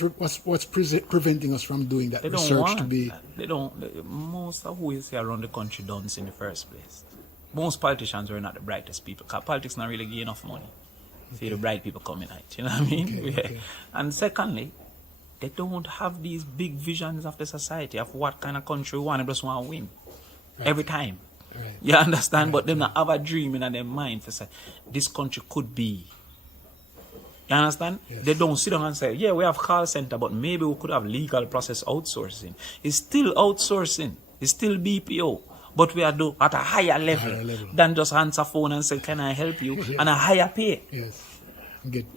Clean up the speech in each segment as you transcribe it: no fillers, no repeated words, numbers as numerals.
preventing us from doing that They don't research want to be? that. Most of who you see around the country don't in the first place. Most politicians are not the brightest people, because politics not really give enough money. See the bright people coming out, you know what I mean? Okay. And secondly, they don't have these big visions of the society of what kind of country we want. They just want to win every time. Right. You understand? But they not have a dream in their mind for say, this country could be. You understand? Yes. They don't sit down and say, yeah, we have call center, but maybe we could have legal process outsourcing. It's still outsourcing. It's still BPO. But we are at a higher level than just answer phone and say, can I help you? And a higher pay. Yes. Get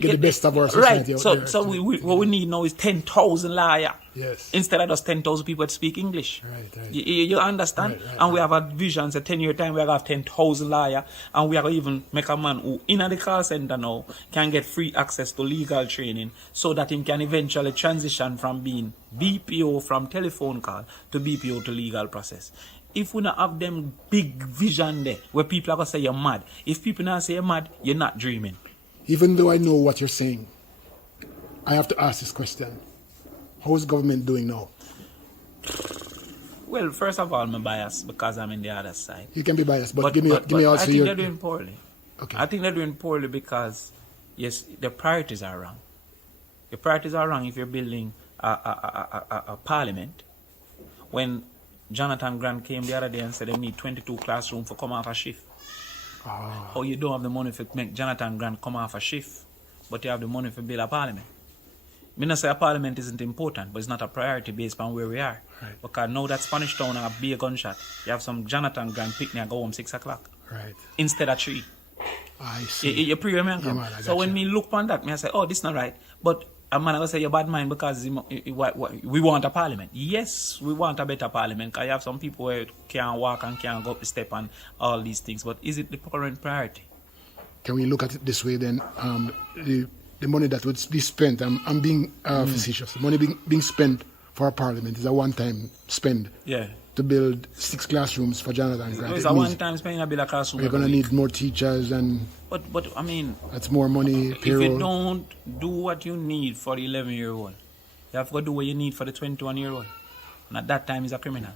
the best of our society right. out there. So what we need now is 10,000 lawyers. Yes. Instead of just 10,000 people that speak English. Right. You understand? And we have a vision, say 10-year time, we have 10,000 lawyers, and we are going to even make a man who in the call center now can get free access to legal training so that he can eventually transition from being BPO from telephone call to BPO to legal process. If we not have them big vision there, where people are going to say you're mad. If people not say you're mad, you're not dreaming. Even though I know what you're saying, I have to ask this question. How is government doing now? Well, first of all, I'm biased because I'm in the other side. You can be biased, but give me also I think they're doing poorly. Okay. I think they're doing poorly because, yes, the priorities are wrong. The priorities are wrong if you're building a parliament. When Jonathan Grant came the other day and said they need 22 classrooms for come off a shift. Or you don't have the money for make Jonathan Grant come off a shift, but you have the money for build a parliament. I mean, I say a parliament isn't important, but it's not a priority based on where we are. Right. Because now that Spanish Town have a big gunshot, you have some Jonathan Grant picnic and go home 6 o'clock. Right. Instead of 3. I see. You pre-remember? Yeah, man, so when me look on that, me I say, oh, this not right. But a man going to say you're bad mind because we want a parliament. Yes, we want a better parliament. Because you have some people who can't walk and can't go up the step and all these things. But is it the current priority? Can we look at it this way then? The money that would be spent, I'm being facetious. The money being spent for a parliament is a one-time spend. Yeah. To build 6 classrooms for Jonathan Grant. It's a one-time spend to build a classroom. We're going to need more teachers and... But I mean... That's more money, payroll. If you don't do what you need for the 11-year-old, you have to do what you need for the 21-year-old. And at that time, he's a criminal.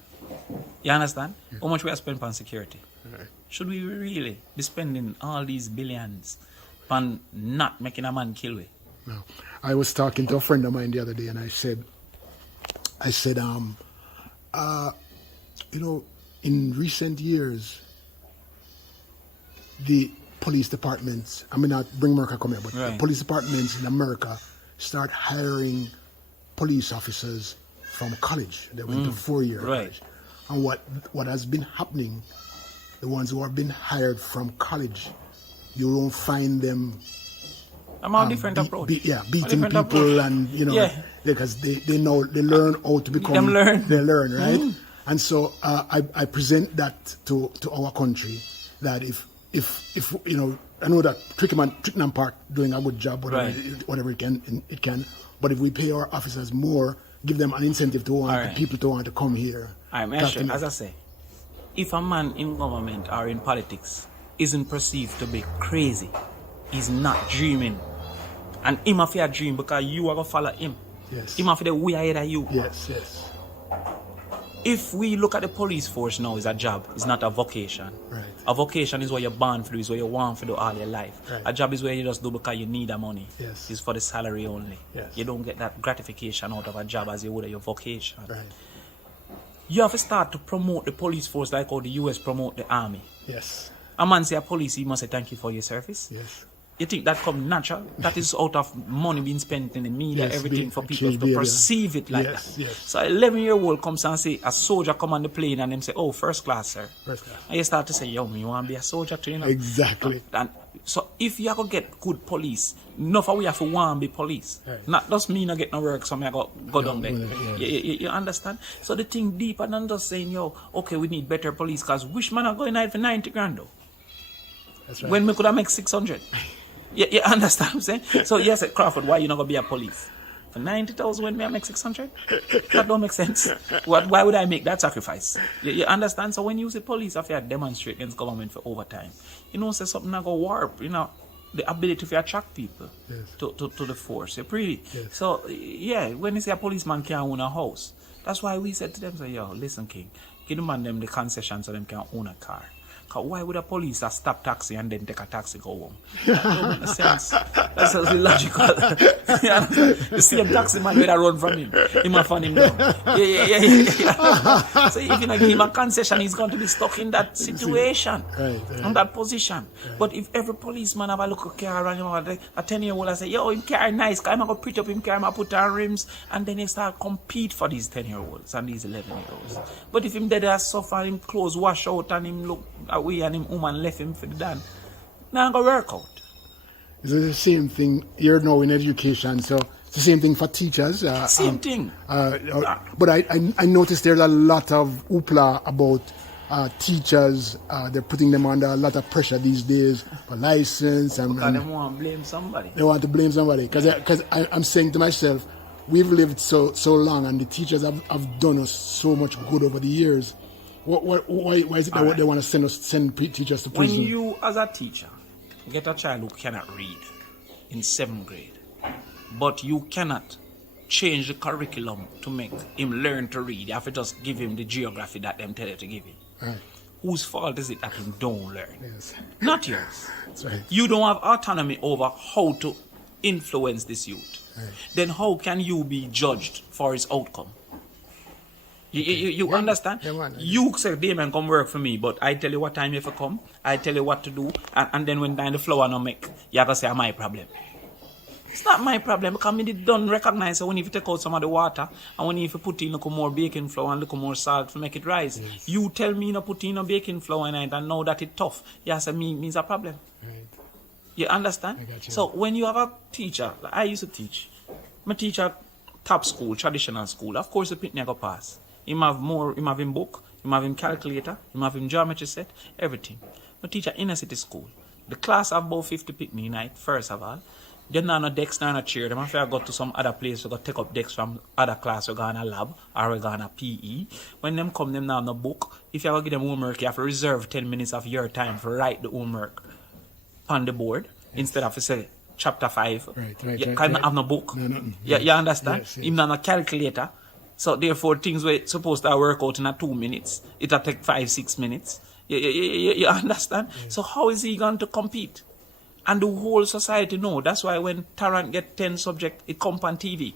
You understand? Yeah. How much we are spending on security? Right. Should we really be spending all these billions on not making a man kill? No. I was talking to a friend of mine the other day and I said, you know, in recent years, the police departments, I mean not bring America come here, but the police departments in America start hiring police officers from college. They went to 4-year college. And what has been happening, the ones who have been hired from college, you don't find them different approach. Beating people and, you know, because they know, they learn how to become, they learn, right? And so I present that to our country, that if you know, I know that Twickenham Park doing a good job, whatever it can, but if we pay our officers more, give them an incentive to want people to want to come here. As I say, if a man in government or in politics isn't perceived to be crazy, he's not dreaming, and him have a dream because you are gonna follow him. Yes. Him have the way ahead of you. Yes. If we look at the police force now, it's a job, it's not a vocation. Right. A vocation is what you're born to do, is what you want to do all your life. Right. A job is where you just do because you need the money. Yes. It's for the salary only. Yes. You don't get that gratification out of a job as you would of your vocation. Right. You have to start to promote the police force like how the US promote the army. Yes. A man say a police, he must say thank you for your service. Yes. You think that come natural? That is out of money being spent in the media, everything for people to perceive it like that. Yes. So an 11-year-old comes and say, a soldier come on the plane and them say, oh, first class, sir. First class. And you start to say, yo, you want to be a soldier too, you know? Exactly. And so if you have to get good police, enough of we have to want to be police. Right. Not just me not get no work, so I go down there. You understand? So the thing deeper than just saying, yo, okay, we need better police, because which man are going out for 90 grand though? That's right. When we could have make 600. You understand what I'm saying? So yes, Crawford, why you not gonna be a police? For 90,000 when me I make 600? That don't make sense. Why would I make that sacrifice? You understand? So when you say police, if you demonstrate against government for overtime, you know, say something not go warp, you know. the ability to attract people Yes. to the force. You pretty. Yes. So yeah, when you say a policeman can't own a house, that's why we said to them, say, yo, listen, King, give the man them the concession so them can own a car. Cause why would a police stop taxi and then take a taxi go home? That don't make no sense. That's illogical. The same taxi man will run from him. He might find him down. Yeah. So if you not give him a concession, he's going to be stuck in that situation, in that position. Right. But if every policeman have a look at car and a 10-year-old and say, yo, him car nice, I'm going to pretty up him car, I'm going to put on rims, and then he start compete for these 10-year-olds and these 11-year-olds. But if him dead as suffer, him clothes wash out and him look away and him woman left him for the dan, now gonna work out. It's the same thing. You're now in education, so it's the same thing for teachers. Same thing. But I noticed there's a lot of hoopla about teachers. They're putting them under a lot of pressure these days for license. Because they want to blame somebody. They want to blame somebody. Because I'm saying to myself, we've lived so long and the teachers have done us so much good over the years. Why is it that they want to send teachers to prison? When you, as a teacher, get a child who cannot read in 7th grade, but you cannot change the curriculum to make him learn to read, you have to just give him the geography that them tell you to give him. Right. Whose fault is it that he don't learn? Yes. Not yours. That's right. You don't have autonomy over how to influence this youth. Right. Then how can you be judged for his outcome? You understand? You say, Damion, come work for me, but I tell you what time you have to come, I tell you what to do, and then when time the flour no make, you have to say, my problem. It's not my problem, because me don't recognize that when you take out some of the water, and when you put in a little more baking flour and a little more salt to make it rise. Yes. You tell me you put in a baking flour in it and know that it's tough. You say, means a problem. Right. You understand? I got you. So when you have a teacher, like I used to teach, my teacher top school, traditional school, of course the pitney go pass. Him have him book, him have him calculator, him have him geometry set, everything. My teacher inner city school. The class have about 50 picnic night, first of all. Then not no decks, not no chair. Them after I go to some other place, we go take up decks from other class, we go on a lab, or we go on a PE. When them come, them now no book. If you ever give them homework, you have to reserve 10 minutes of your time for write the homework on the board, instead of say chapter 5. Right. You can't have no book. No. You understand? Yes. Even on a calculator. So therefore, things were supposed to work out in 2 minutes. It'll take 5-6 minutes. You understand? Yes. So how is he going to compete? And the whole society know. That's why when Tarrant get 10 subject, it come on TV.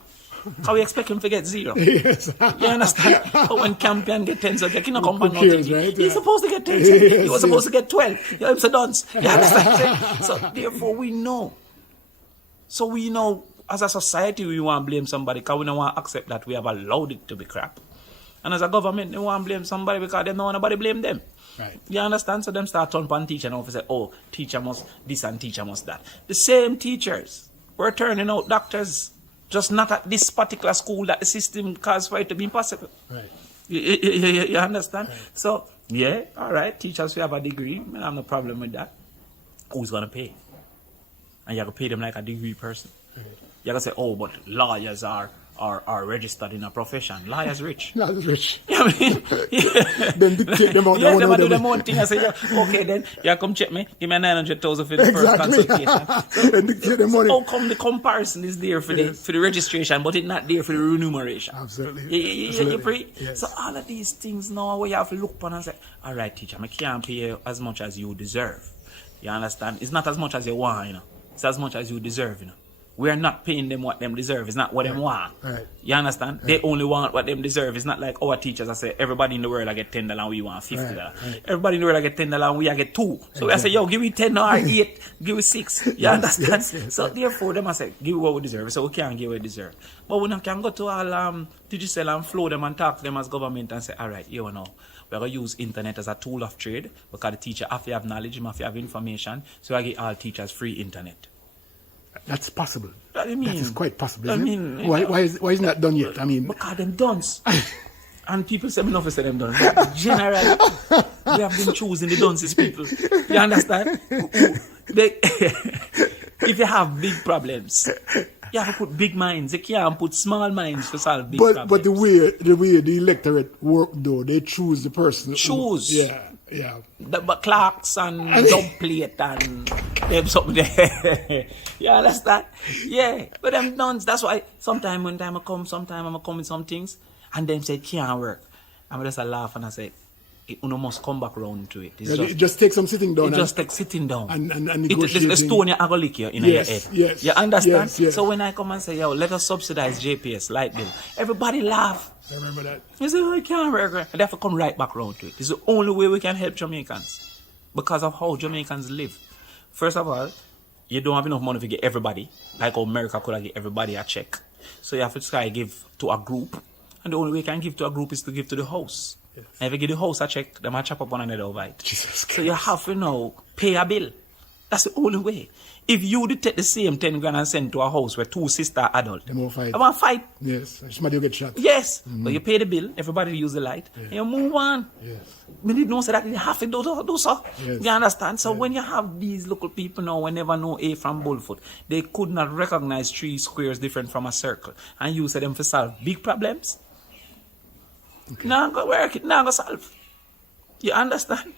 How we expect him to get 0? Yes. You understand? But when Campion get 10 subject, he not come on no cares, TV. right? He's supposed to get 10 Yes, he was supposed to get 12. You're a dunce. You understand? So therefore, we know. So we know, as a society, we want to blame somebody because we don't want to accept that we have allowed it to be crap. And as a government, they want to blame somebody because they don't want nobody blame them. Right. You understand? So them start turn on teacher and say, oh, teacher must this and teacher must that. The same teachers were turning out doctors, just not at this particular school that the system caused for it to be impossible. Right. You understand? Right. So, yeah, all right, teachers who have a degree, I have no problem with that. Who's going to pay? And you have to pay them like a degree person. Right. You have to say, oh, but lawyers are registered in a profession. Lawyers rich. Lawyers rich. You know what I mean? Yeah. Then dictate them out. Yeah, they do them own thing. I say, yeah, okay, then you come check me. Give me 900,000 for the first consultation. So, then dictate the money. How come the comparison is there for the registration, but it's not there for the remuneration? Absolutely. You free? Yes. So all of these things now where you have to look upon and say, all right, teacher, I can't pay you as much as you deserve. You understand? It's not as much as you want, you know. It's as much as you deserve, you know. We are not paying them what them deserve. It's not what them want. Right. You understand? Right. They only want what them deserve. It's not like our teachers. I say everybody in the world I get $10 and we want $50. Right. Everybody in the world I get $10 and we I get 2. So exactly. I say, yo, give me 10 or 8, give me 6. You understand? Yes, so therefore them I say, give what we deserve. So we can't give what we deserve. But we can go to all digital and flow them and talk to them as government and say, all right, you know, we're going to use internet as a tool of trade because the teacher have to have knowledge, have to have information. So I get all teachers free internet. That's possible. That is quite possible. I Isn't mean, it? Why isn't that done yet? I mean, because them dunce. And people say, me not say them dunce. Generally, they have been choosing the dunces people. You understand? If you have big problems, you have to put big minds. You can't put small minds to solve big problems. But the way the electorate work though, they choose the person. Choose. Yeah. Yeah. The clocks and dub plate and them something there. You understand? Yeah. But them done. That's why sometimes when time I come, sometimes I'm come with some things and them say can't work. I'm just a laugh and I say, you must come back round to it. It just takes some sitting down. It just takes sitting down. And negotiating. The stone you go lick you in your head. Yes. You understand? Yes. So when I come and say, yo, let us subsidize JPS light bill, everybody laugh. I remember that. You say, I can't work. And they have to come right back round to it. It's the only way we can help Jamaicans because of how Jamaicans live. First of all, you don't have enough money to get everybody, like how America could have get everybody a check. So you have to try to give to a group. And the only way you can give to a group is to give to the house. Yes. And if you give the house a check, they might chop up one another over it. So you have to now pay a bill. That's the only way. If you did take the same 10 grand and send to a house where 2 sisters adult, they won't fight. They won't fight. Yes. Somebody will get shot. Yes. But you pay the bill, everybody use the light, and you move on. Yes. We didn't know that you have to do so. Yes. You understand? So when you have these local people now who never know A from Bullfoot, they could not recognize 3 squares different from a circle. And you say them to solve big problems. Okay. Now go work it, now go solve. You understand?